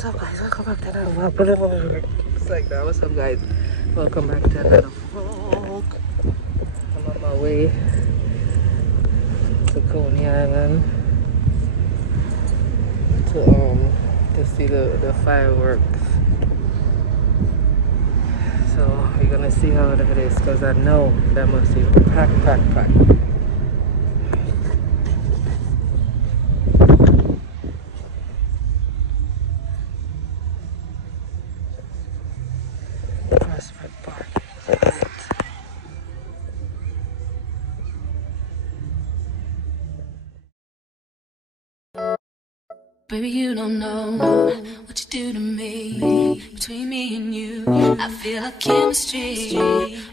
What's up, guys? Welcome back to another vlog. It's like that. What's up, guys? Welcome back to another vlog. I'm on my way to Coney Island to see the fireworks. So we're gonna see how that is, because I know that must be packed. Prospect Park. Baby, you don't know what you do to me. Between me and you, I feel like chemistry.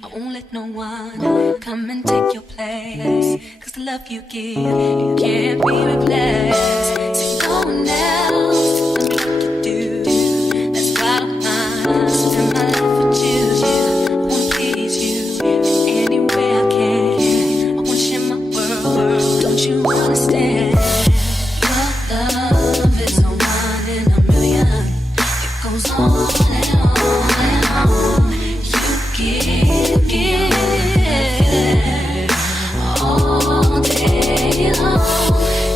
I won't let no one come and take your place, 'cause the love you give, it can't be replaced. So go now, don't like you do. That's why I don't mind spend my life with you. I wanna please you in any way I can. I wanna share my world, don't you understand? Your love is a one in a million. It goes on and on and on. You give all day long.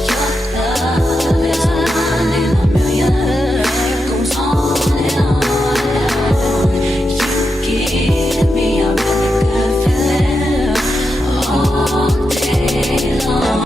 Your love is a one in a million. It goes on and on and on. You give me a really good feeling all day long.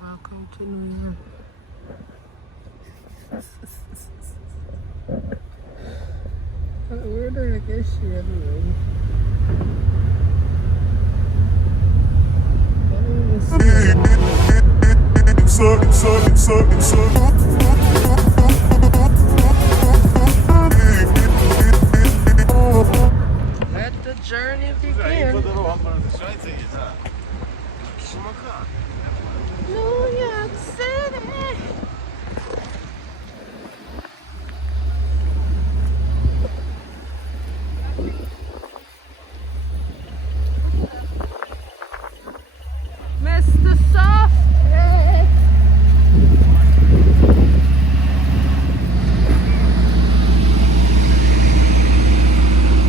Welcome to New York. Where did I get shit anyway? Let the journey begin. New York City. Mr. Softy.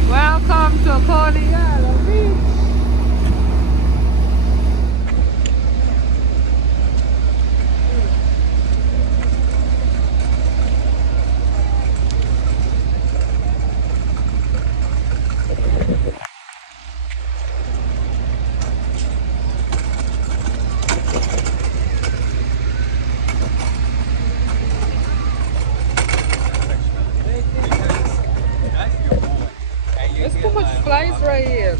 Welcome to Coney Island Beach. There's too much flies right here.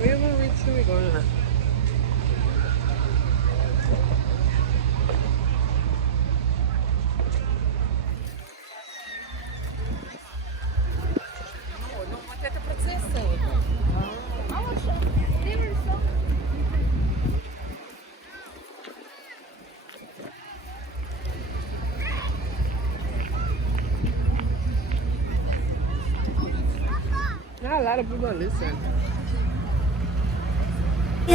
We haven't reached where we're going now. Not a lot of people listen. I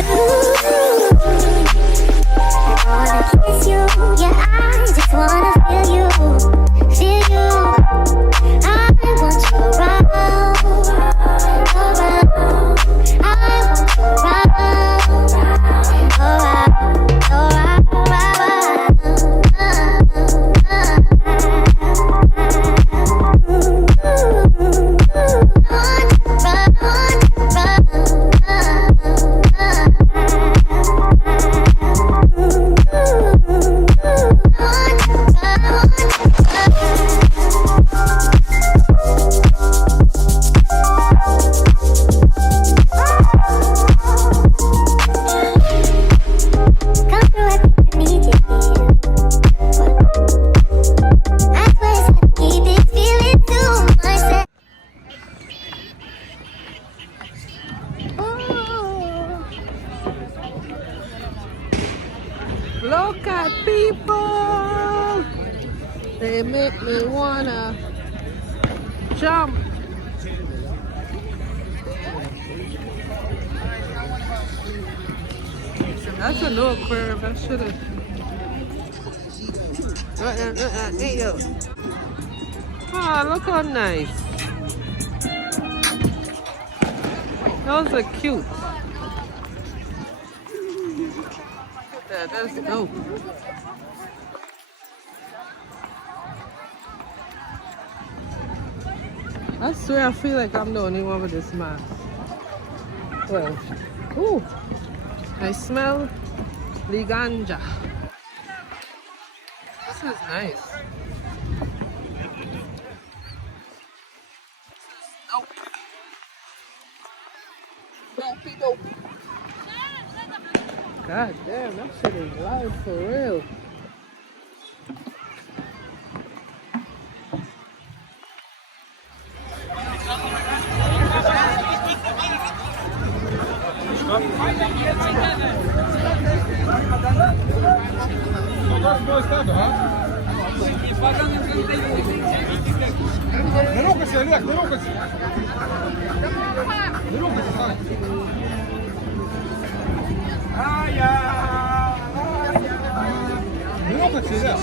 wanna kiss you, yeah, I just wanna feel you. I want you around, I want you around. Look at people. They make me wanna jump. That's a little curve. I should have. Hey yo. Ah, look how nice. Those are cute. Look at that. That's dope. I swear I feel like I'm the only one with this mask. Well, ooh, I smell the ganja. This is nice. Nope. Dopey dope. God damn, that shit is loud for real. Не рухайся, Олег, не рухайся. Не рухайся, Саня. Не рухайся, Олег.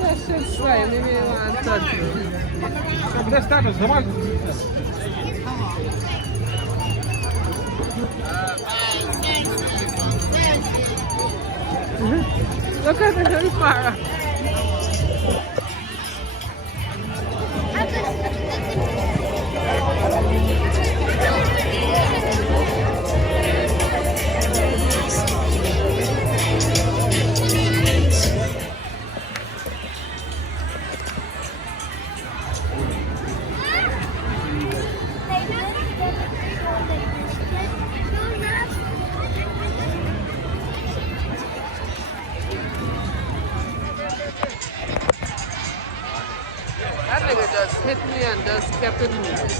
That shit's right, maybe you want to touch me. Що, буде стати, давай. Look at the hellfire. That nigga just hit me and just kept it moving.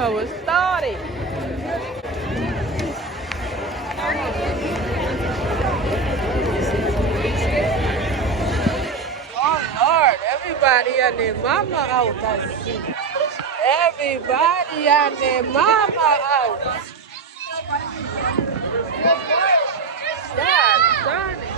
how it started. Oh Lord, everybody and their mama out, I see. Everybody and their mama out. God darn it.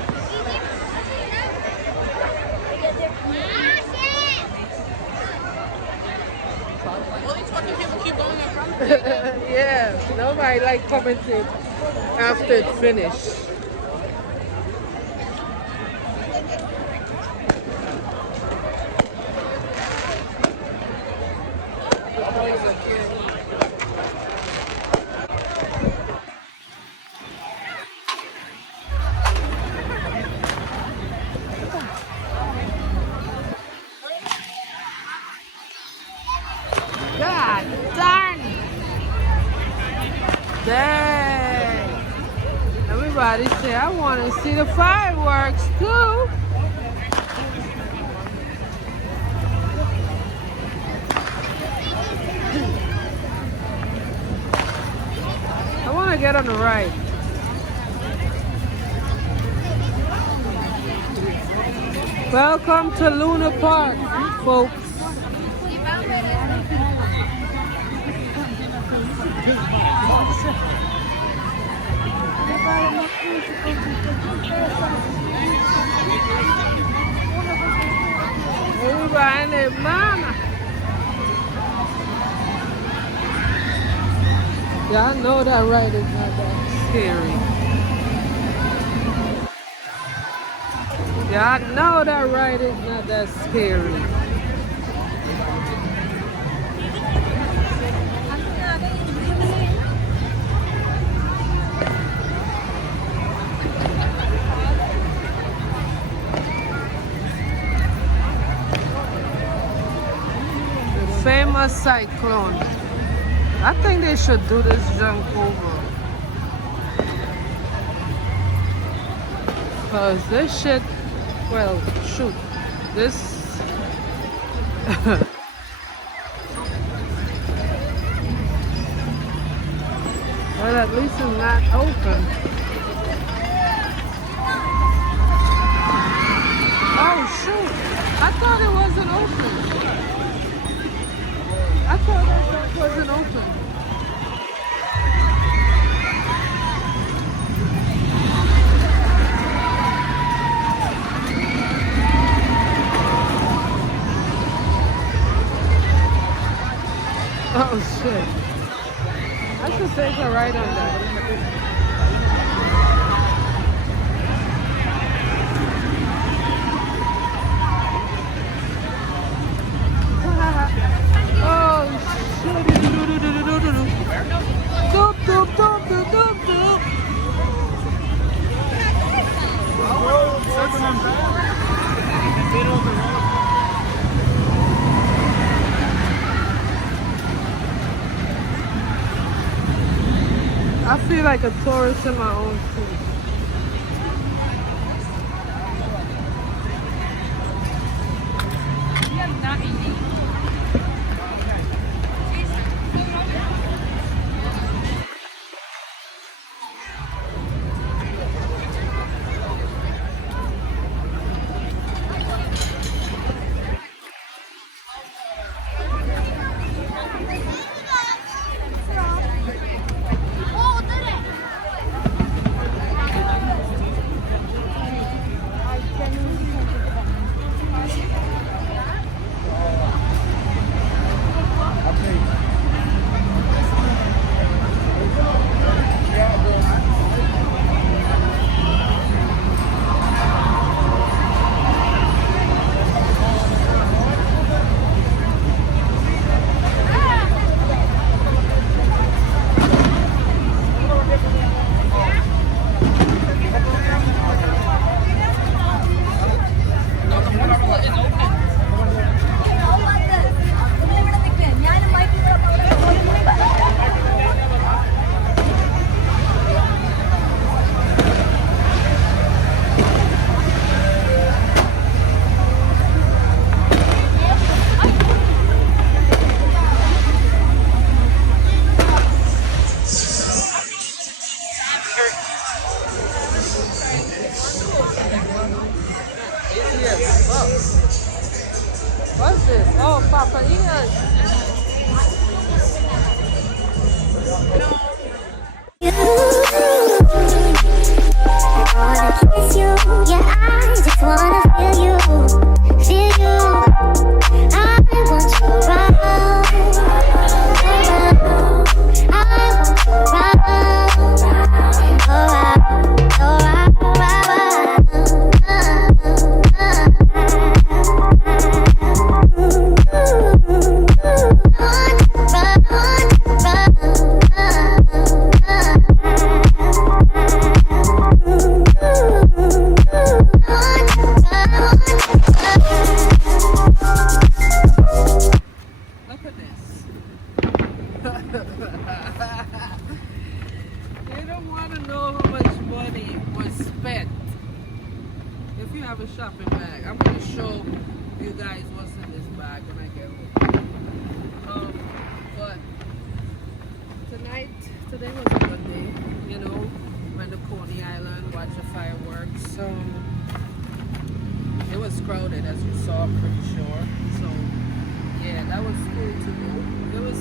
Yeah, nobody like coming to after it's finished. God darn it. Dang. Everybody say, I want to see the fireworks too. I want to get on the ride. Welcome to Luna Park, folks. Everybody and their mama. Yeah, I know that ride is not that scary. Yeah, I know that ride is not that scary. The famous cyclone. I think they should do this junk over. Because this shit, well, shoot, this. Well, at least it's not open. Oh, shoot. I thought it wasn't open. I thought that wasn't open. Oh shit. I should take a ride on that. Oh shit. Doop doop doop doop doop doop. I feel like a tourist in my own city. They don't want to know how much money was spent. If you have a shopping bag, I'm going to show you guys what's in this bag when I get home. But today was a good day, you know, went to Coney Island, watched the fireworks. So it was crowded, as you saw, I'm pretty sure. So yeah, that was cool to do. It was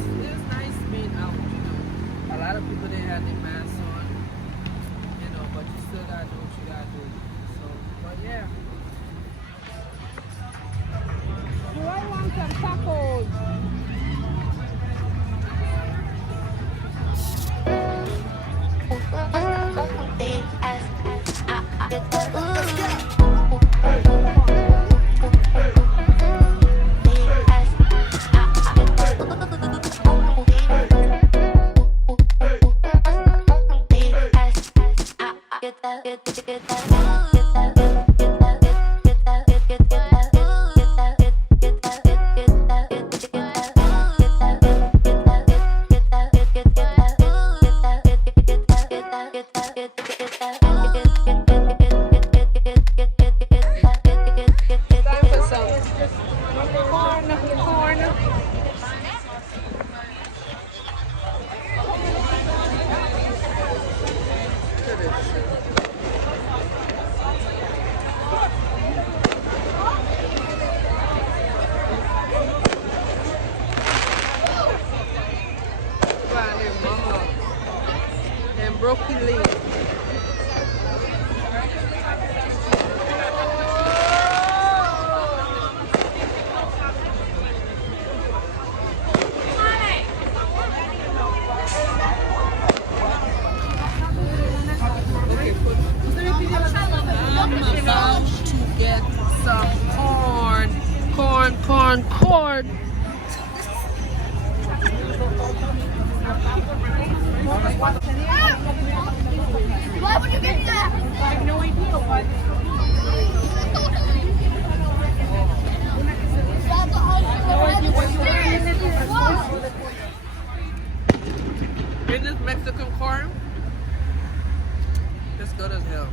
nice being out, you know. A lot of people didn't have their masks on, you know, but you still gotta do what you gotta do. So, but yeah. Do I want some tacos? And broken leaf. I'm about to get some corn. Why would you get that? I have no idea why. Is this Mexican corn? It's good as hell.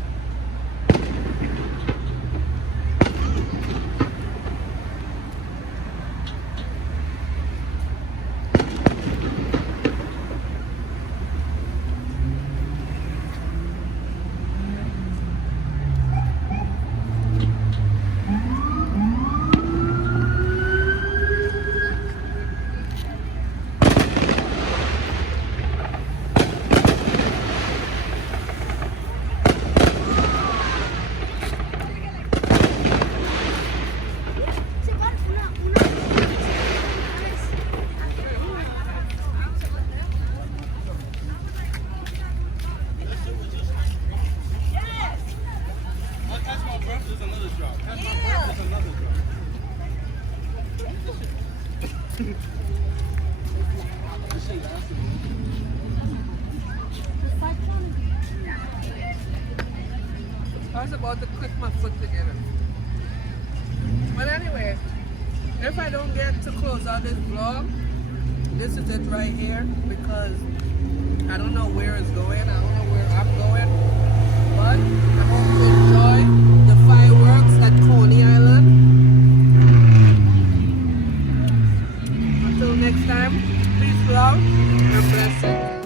I was about to click my foot together. But anyway, if I don't get to close out this vlog, this is it right here, because I don't know where it's going. I don't know where I'm going. But I hope you enjoy the fireworks at Coney Island. Until next time, peace, love, and blessings.